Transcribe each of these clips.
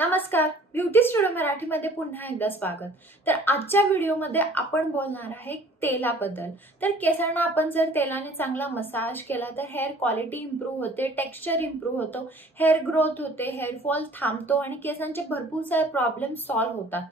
नमस्कार, beauty studio मराठीमध्ये पुन्हा एकदा स्वागत। तर आजच्या व्हिडिओमध्ये आपण बोलणार आहे तेलाबद्दल। तर केसांना आपण जर तेलाने चांगला मसाज केला तर हेअर क्वालिटी इंप्रूव्ह होते, टेक्स्चर इंप्रूव्ह होतो, हेअर ग्रोथ होते, हेअर फॉल थांबतो आणि केसांचे भरपूर सारे प्रॉब्लेम सॉल्व्ह होतात।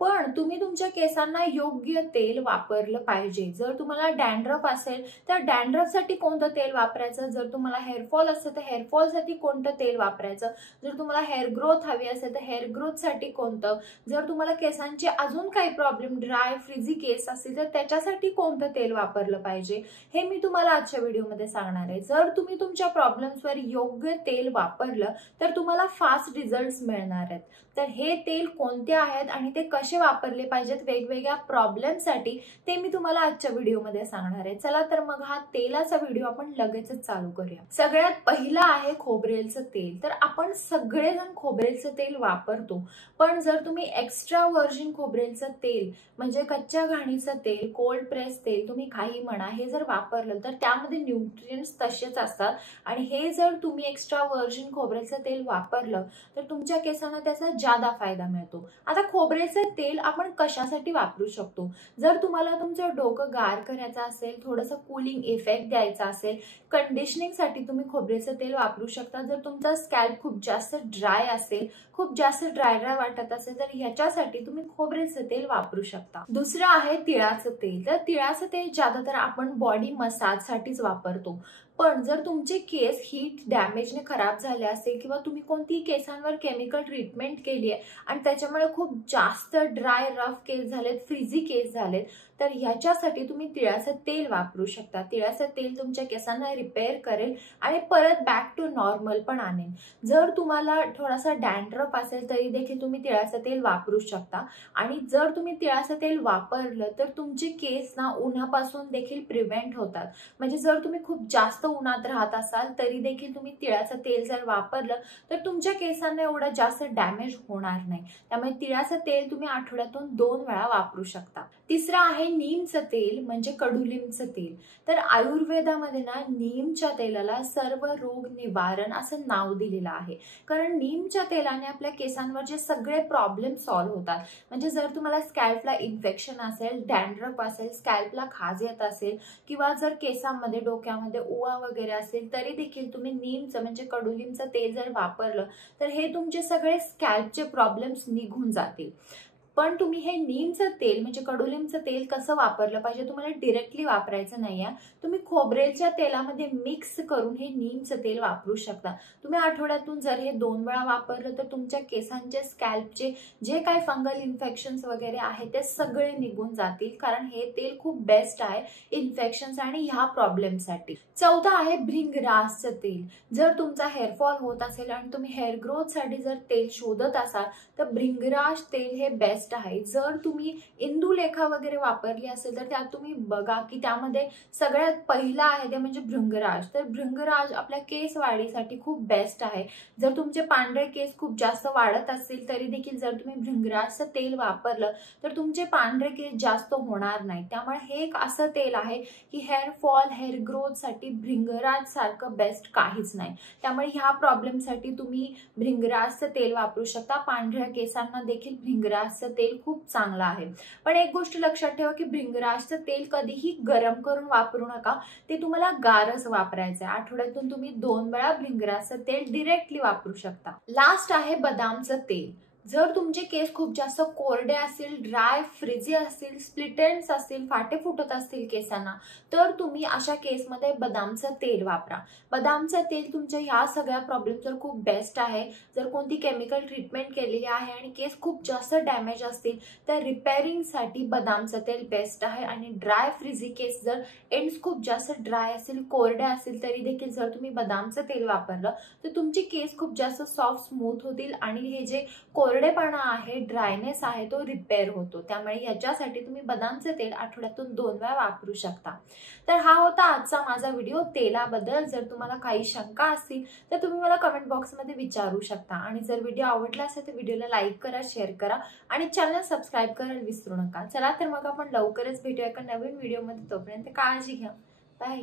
पण तुम्ही तुमच्या केसांना योग्य तेल वापरलं पाहिजे। जर तुम्हाला डॅन्ड्रफ असेल तर डॅन्ड्रफसाठी कोणतं तेल वापरायचं, जर तुम्हाला हेअर फॉल असेल तर हेअर फॉलसाठी कोणतं तेल वापरायचं, जर तुम्हाला हेअर ग्रोथ हवी असेल तर हेअर ग्रोथसाठी कोणतं, जर तुम्हाला केसांचे अजून काही प्रॉब्लेम ड्राय फ्रिझी केस असतील तर त्याच्यासाठी कोणतं तेल वापरलं पाहिजे, हे मी तुम्हाला आजच्या व्हिडिओमध्ये सांगणार आहे। जर तुम्ही तुमच्या प्रॉब्लेम्सवर योग्य तेल वापरलं तर तुम्हाला फास्ट रिझल्ट्स मिळणार आहेत। तर हे तेल कोणते आहेत आणि ते कसे वापरले पाहिजेत वेगवेगळ्या प्रॉब्लेमसाठी ते मी तुम्हाला आजच्या व्हिडिओमध्ये सांगणार आहे। चला तर मग हा तेलाचा व्हिडिओ आपण लगेचच चालू करूया। सगळ्यात पहिला आहे खोबरेलचं तेल। तर आपण सगळेजण खोबरेलचं तेल वापरतो, पण जर तुम्ही एक्स्ट्रा व्हर्जिन खोबरेलचं तेल म्हणजे कच्च्या घाणीचं तेल, कोल्ड प्रेस तेल, तुम्ही काही म्हणा, हे जर वापरलं तर त्यामध्ये न्यूट्रिएंट्स तसेच असतात आणि हे जर तुम्ही एक्स्ट्रा व्हर्जिन खोबरेलचं तेल वापरलं तर तुमच्या केसांना त्याचा ज्यादा फायदा मिळतो। आता खोबरेलचं तेल आपण कशासाठी वापरू शकतो, जर तुम्हाला तुमचं डोकं गार करायचं असेल, थोडंसं कूलिंग इफेक्ट द्यायचा असेल, कंडिशनिंगसाठी तुम्ही खोबरेलचं तेल वापरू शकता। जर तुमचा स्कॅल्प खूप जास्त ड्राय असेल, खूप जास्त ड्राय वाटत असेल तर ह्याच्यासाठी तुम्ही खोबरेलचं तेल वापरू शकता। दुसरं आहे तिळाचं तेल। तर तिळाचं तेल ज्यादातर आपण बॉडी मसाजसाठीच वापरतो, पण जर तुमचे केस हीट डॅमेजने खराब झाले असेल किंवा तुम्ही कोणती केसांवर केमिकल ट्रीटमेंट केली आहे आणि त्याच्यामुळे खूप जास्त ड्राय रफ केस झालेत, फ्रिझी केस झालेत, तर ह्याच्यासाठी तुम्ही तिळाचं तेल वापरू शकता। तिळाचं तेल तुमच्या केसांना रिपेअर करेल आणि परत बॅक टू नॉर्मल पण आणेल। जर तुम्हाला थोडासा डॅन्ड्रफ असेल तरी देखील तुम्ही तिळाचं तेल वापरू शकता आणि जर तुम्ही तिळाचं तेल वापरलं तर तुमचे केस ना उन्हापासून देखील प्रिव्हेंट होतात। म्हणजे जर तुम्ही खूप जास्त उन्हात राहत असाल तरी देखील तुम्ही तिळाचं तेल जर वापरलं तर तुमच्या केसांना एवढा जास्त डॅमेज होणार नाही। त्यामुळे तिळाचं तेल तुम्ही आठवड्यातून 2 वेळा वापरू शकता। तिसरं आहे नीमचं तेल म्हणजे कडुलिंबचं तेल। तर आयुर्वेदामध्ये ना नीमच्या तेलाला सर्व रोग निवारण असं नाव दिलेलं आहे, कारण नीमच्या तेलाने आपल्या केसांवर जे सगळे प्रॉब्लेम सॉल्व्ह होतात। म्हणजे जर तुम्हाला स्कॅल्पला इन्फेक्शन असेल, डॅन्ड्रफ असेल, स्कॅल्पला खाज येत असेल किंवा जर केसांमध्ये डोक्यामध्ये उवा वगैरे असेल तरी देखील तुम्ही नीमचं म्हणजे कडुलिंबचं तेल जर वापरलं तर हे तुमचे सगळे स्कॅल्पचे प्रॉब्लेम्स निघून जातील। पण तुम्ही हे नीमचं तेल म्हणजे कडुलिंबचं तेल कसं वापरलं पाहिजे, तुम्हाला डायरेक्टली वापरायचं नाहीये, तुम्ही खोबरेलच्या तेलामध्ये मिक्स करून हे नीमचं तेल वापरू शकता। तुम्ही आठवड्यातून जर हे 2 वेळा वापरलं तर तुमच्या केसांचे स्कॅल्पचे जे काही फंगल इन्फेक्शन्स वगैरे आहेत ते सगळे निघून जातील, कारण हे तेल खूप बेस्ट आहे इन्फेक्शन्स आणि ह्या प्रॉब्लेमसाठी। चौथा आहे भृंगराजचं तेल। जर तुमचा हेअर फॉल होत असेल आणि तुम्ही हेअर ग्रोथसाठी जर तेल शोधत असाल तर भृंगराज तेल हे बेस्ट आहे। जर तुम्ही इंदुलेखा वगैरे वापरली असेल तर त्यात तुम्ही बघा की त्यामध्ये सगळ्यात पहिला आहे ते म्हणजे भृंगराज। तर भृंगराज आपल्या केस वाढीसाठी खूप बेस्ट आहे। जर तुमचे पांढरे केस खूप जास्त वाढत असतील तरी देखील जर तुम्ही भृंगराजचं तेल वापरलं तर तुमचे पांढरे केस जास्त होणार नाही। त्यामुळे हे एक असं तेल आहे की हेअर फॉल, हेअर ग्रोथसाठी भृंगराज सारखं बेस्ट काहीच नाही। त्यामुळे ह्या प्रॉब्लेमसाठी तुम्ही भृंगराजचं तेल वापरू शकता। पांढऱ्या केसांना देखील भृंगराजचं तेल खूप चांगलं आहे। पण एक गोष्ट लक्षात ठेवा की भृंगराजचं तेल कधीही गरम करून वापरू नका, ते तुम्हाला गारच वापरायचं आहे। आठवड्यातून तुम्ही 2 वेळा भृंगराजचं तेल डायरेक्टली वापरू शकता। लास्ट आहे बदामचं तेल। जर तुमचे केस खूप जास्त कोरडे असतील, ड्राय फ्रिझी असतील, स्प्लिट एंड्स असतील, फाटे फुटत असतील केसांना, तर तुम्ही अशा केसमध्ये बदामचं तेल वापरा। बदामचं तेल तुमच्या ह्या सगळ्या प्रॉब्लेमवर खूप बेस्ट आहे। जर कोणती केमिकल ट्रीटमेंट केलेली आहे आणि केस खूप जास्त डॅमेज असतील तर रिपेअरिंगसाठी बदामचं तेल बेस्ट आहे आणि ड्राय फ्रिझी केस जर एंड्स खूप जास्त ड्राय असतील, कोरडे असतील तरी देखील जर तुम्ही बदामचं तेल वापरलं तर तुमचे केस खूप जास्त सॉफ्ट स्मूथ होतील आणि हे जे कोरडेपणा आहे, ड्रायनेस आहे, तो रिपेअर होतो। त्यामुळे याच्यासाठी तुम्ही बदामचं तेल आठवड्यातून 2 वेळा वापरू शकता। तर हा होता आजचा माझा व्हिडिओ तेलाबद्दल। जर तुम्हाला काही शंका असतील तर तुम्ही मला कमेंट बॉक्समध्ये विचारू शकता आणि जर व्हिडिओ आवडला असेल तर व्हिडिओला लाईक करा, शेअर करा आणि चॅनल सबस्क्राईब करायला विसरू नका। चला तर मग आपण लवकरच भेटूया एका नवीन व्हिडिओमध्ये। तोपर्यंत काळजी घ्या। बाय।